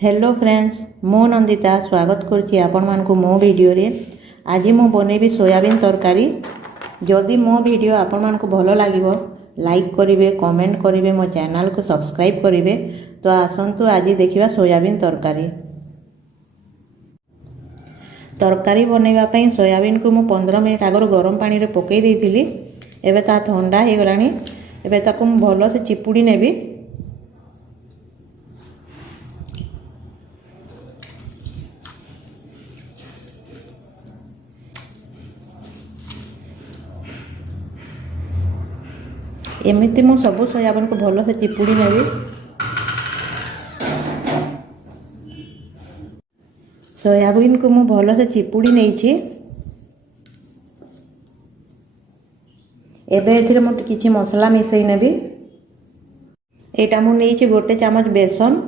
Hello friends मो नंदिता स्वागत करुच्ची आपण मानकु मो वीडियो रे। आज मु बनेबी सोयाबीन तरकारी। जदि मो वीडियो आपण मानकु भलो लागिवो लाइक करिवे, कमेंट करिवे, मो चैनल को सब्सक्राइब करिवे। तो आसंतु आज देखिबा सोयाबीन तरकारी। तरकारी बनेबा पई सोयाबीन को मु 15 मिनिट आगर गरम पानी रे पकई देइथिली। एबे ता ठंडा हे गलानी। एबे ताकू मु भलो से चिपुडी नेबी। एमती मु सबू सोयाबीन को भलो से चिपुड़ी नेबी। सोयाबीन को मु भलो से चिपुड़ी नेइछि। एबे एथिरे मु किछि मसला मिसई नेबी। एटा मु नेइछि गोटे चामच बेसन,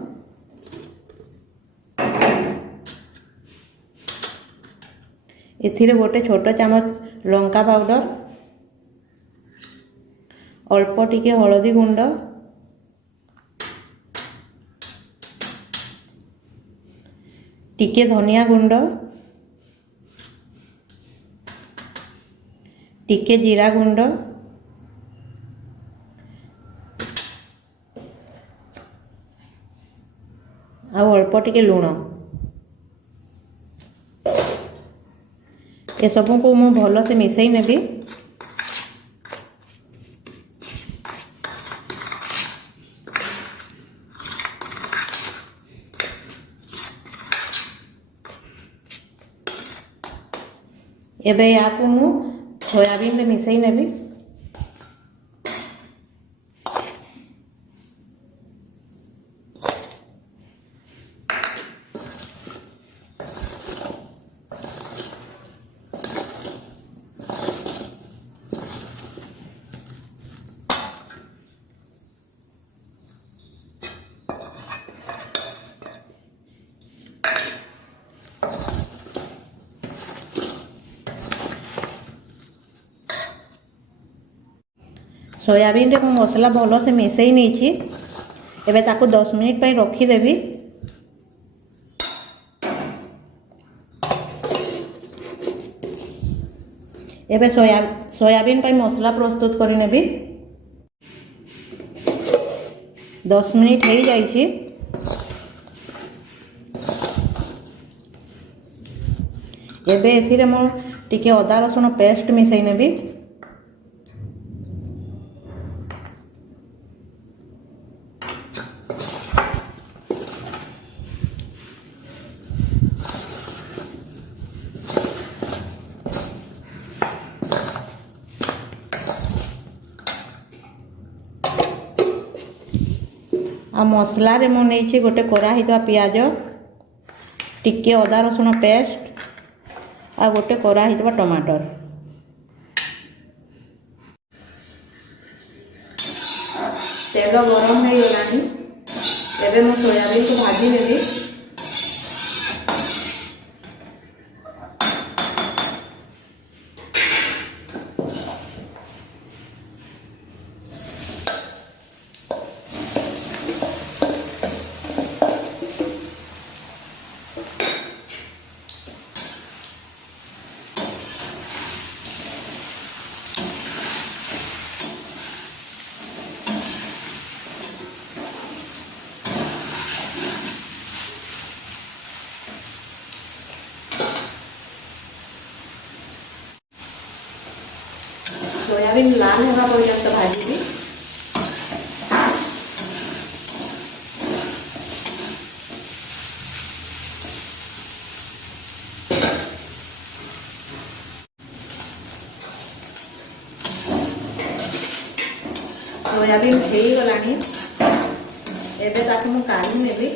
एथिरे गोटे छोटो चामच लंका पाउडर, अल्प टिके हलदी गुंड, टिके धनिया गुंड, टिके जीरा गुंड, आ अल्प टिके लूण। ए सबको को मु भलो से मिसई नेबी। एबे याकू मु सोयाबीन रे मिसई नेबी। सोयाबीन रे मसला भलो से मिसई नहीं। एबे ताको 10 मिनिट पे रखी देबी। एबे सोयाबीन पे मसला प्रस्तुत करि नेबी। 10 मिनिट हो जाइछि। एबे एथिरे मो टिके अदा रसुण पेस्ट मिसई नेबी। आ मसला रे मु नेइछि गोटे कोरा हितवा पियाज, टिके अदा रसुण पेस्ट आ गोटे कोरा हितवा टमाटर। तेल गरम हो गलानी। एबे मु सोयाबीन को भाजी नेबी। सोयाबीन लाल होगा पर्यंत भाजी। सोयाबीन हो गलानी। एबे ताकू मु काढी नेबी।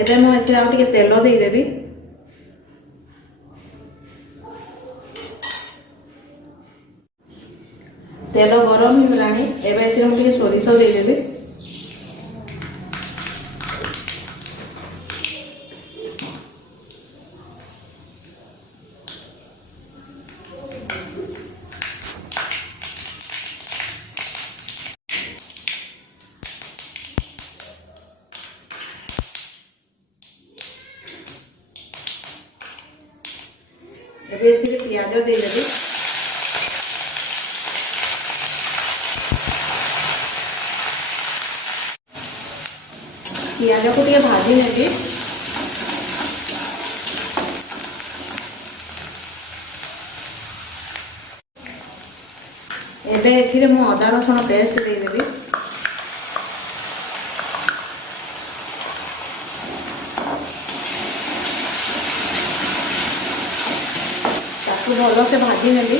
एबे मु एथिरे आउ टिके तेल देई देबी। तेल गरम हो गलानी। एबे एथिरे मु टिके सोरिष देई देबी। ପିଆଜ ଦେଇଦେବି। ପିଆଜକୁ ଟିକେ ଭାଜି ନେବି। ଏବେ ଏଥିରେ ମୁଁ ଅଦା ରସୁଣ ପେଷ୍ଟ ଦେଇଦେବି। ତାକୁ ଭଲସେ ଭାଜି ନେବି।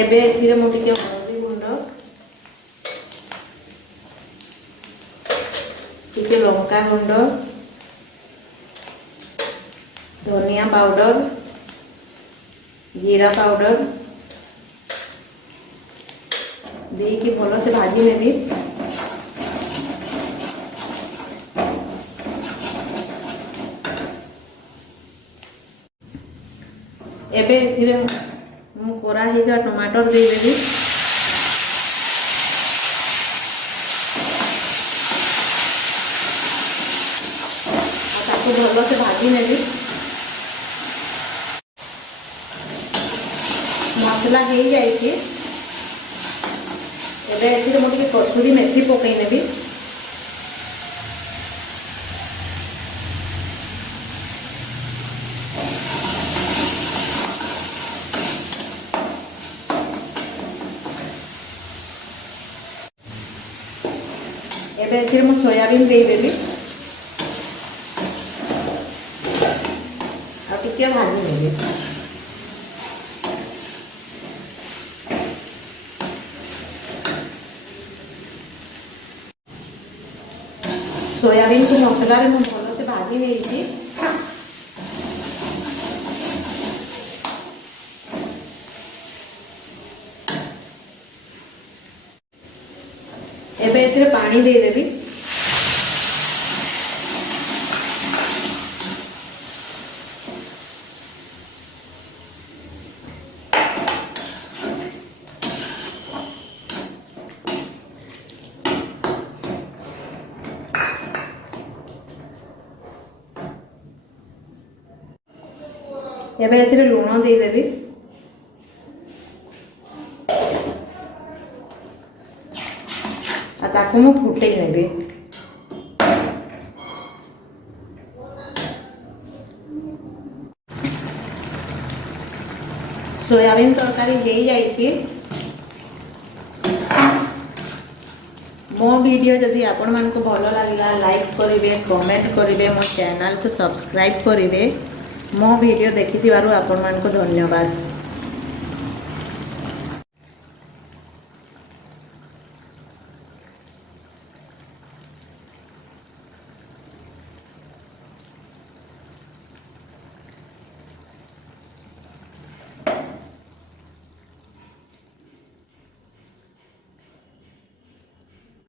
ଏବେ ଏଥିରେ ମୁଁ ଟିକେ ହଳଦୀ ଗୁଣ୍ଡ, ଟିକେ ଲଙ୍କା ଗୁଣ୍ଡ, ଧନିଆ ପାଉଡର, जीरा पाउडर ଦେଇକି ଭଲସେ ଭାଜି ନେବି। ଏବେ ଏଥିରେ ମୁଁ କୋରା ହେଇଥିବା ଟମାଟର ଦେଇଦେବି। ତାକୁ ଭଲସେ ଭାଜି ନେବି। मसला हो जाइए। एबे एथिरे मो टिके कसूरी मेथी पकई नेबी। एबे एथिरे मो सोयाबीन दे देबी। आ टिके भाजी नेबी। सोयाबीन को मसला रे भल से भाजी नहीं। एबे एथिरे पानी दे देबी। एबे एथिरे लूण दे देबी। आ ताकू मु फुटई नेबी। सोयाबीन तरकारी हो जाइए। मो वीडियो जदि आपण मानकु भल लागला लाइक करिवे, कमेंट करिवे, मो चैनल को सब्सक्राइब करिवे। मो वीडियो देखिथिबारु आपण मानकु धन्यवाद।